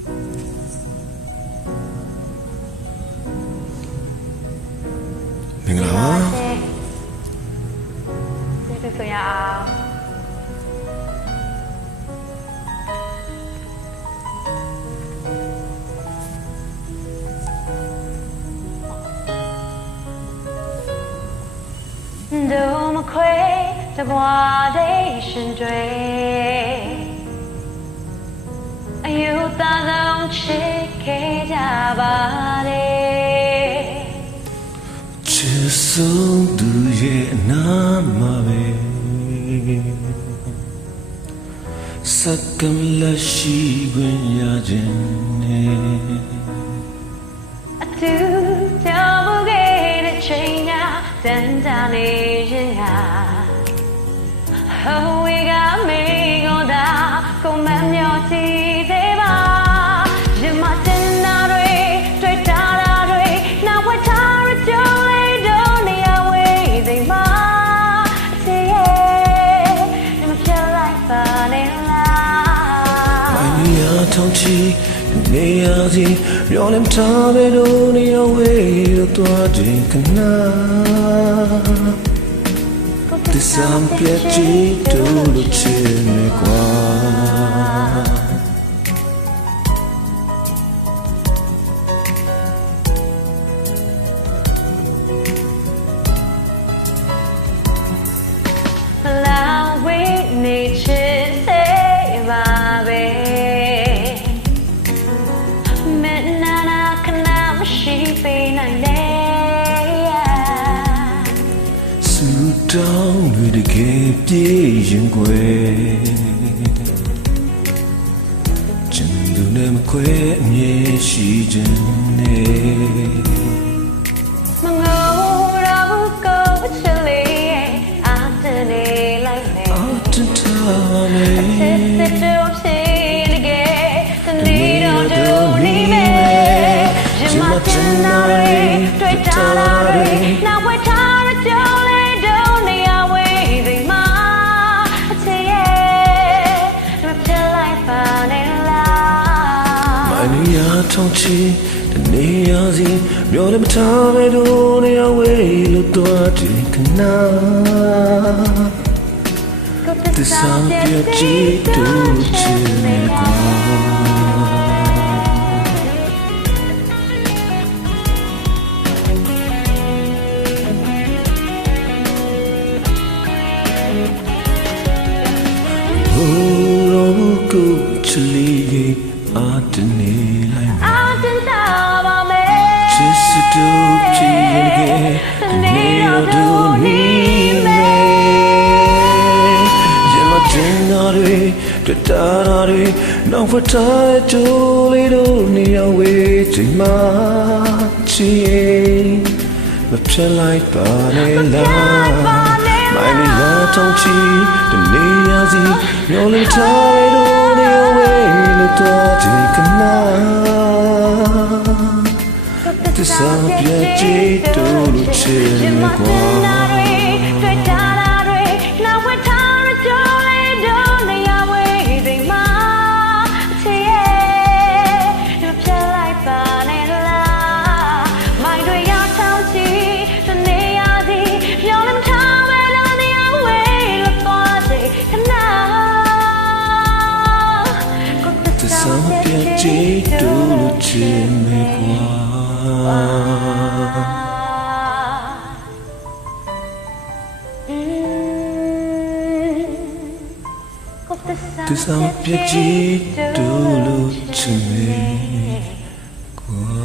မင်္ဂလာပါကျေးဇူးဆိုရအောင်ဒုမခွေတဘွားတဲ့ရှင်တွေအယူသားဆုံးချစ်ခဲ့ကြပါတယ်ချစ်ဆုံးသူရဲ့အနာမှာပဲစကံလက်ရှိခွင့်ရခြင်းနဲ့အတူကြောက်ဖို့ခဲ့တဲ့ချိန်ကတန်တာနေရင်ကဟိုဝေကမေကုန်တာကိုမမျောကြည့်သေးပါရမတင်တာတွေတွေ့တာတွေနောက်ဝတ်ထားရကြလေတော့နေရဝေးသိမှာအချစ်ရဲ့မဖြစ်လိုက်ပါနဲ့လားမင်းရထုံချီနေရစီမျောလင်းထားတဲ့တို့နေရဝေးလို့သွားခြင်းခဏဒီစံပြည့်ချီတို့လို့ချင်နေကွာလာဝေးနေချစ်သေးပါပဲမနာနာခဏမရှိပေးနိုင်လေတောင်းတွေတကယ်ပြေးရင်ကွယ်ကျန်သူနဲ့မခွဲအမြဲရှိခြင်းနဲ့မငိုတော့ဘူးကိုချစ်လေးအာတနေလိုက်မယ်အာတထားမယ်စစ်တို့ဖြစ်နေကြတနေ့တော့တို့နေမယ်ရမတင်တာတွေတွေ့တာတွေနောက်ဝတ်ထားရကြလေတော့နေရဝေးသိမှာအချစ်ရဲ့မဖြစ်လိုက်ပါနဲ့လားမနီယာထုံချီတနေရစီမျောလည်းမထားပဲတို့နေရဝေးလို့သွားတယ်ခဏဒီစံပြည့်ချီတို့ချင်နေကွာကိုချလီအာတနေလိုက်အာတင်တာပါမယ်ချစ်စတူချီရင်ကတနေရတို့နေမယ်ရမတင်နာတွေတတာတွေနောက်ဖထားကြိုးလေးတို့နေရဝေးချိန်မှချီမဖြစ်လိုက်ပါနဲ့လားမိုင်းရထုံချီတနေရစီမျောလေးထားတို့နေဝေးလို့တော့ဒီကနာဒီစံပြည့်ချီတို့လို့ချင်နေကွာတွေ့တာတွေနောက်ဝတ်ထားရကြလေတော့နေရဝေးသိမှာအချစ်ရဲ့မဖြစ်လိုက်ပါနဲ့လားမိုင်းတွေရထောင်းချီတနေရစီမျောလည်းမထားပဲတော့နေရဝေးလို့သွားတယ်ခဏဒီစံပြည့်ချီတို့လို့ချင်နေကွာဒီစံပြည့်ချီတို့လို့ချင်နေကွာ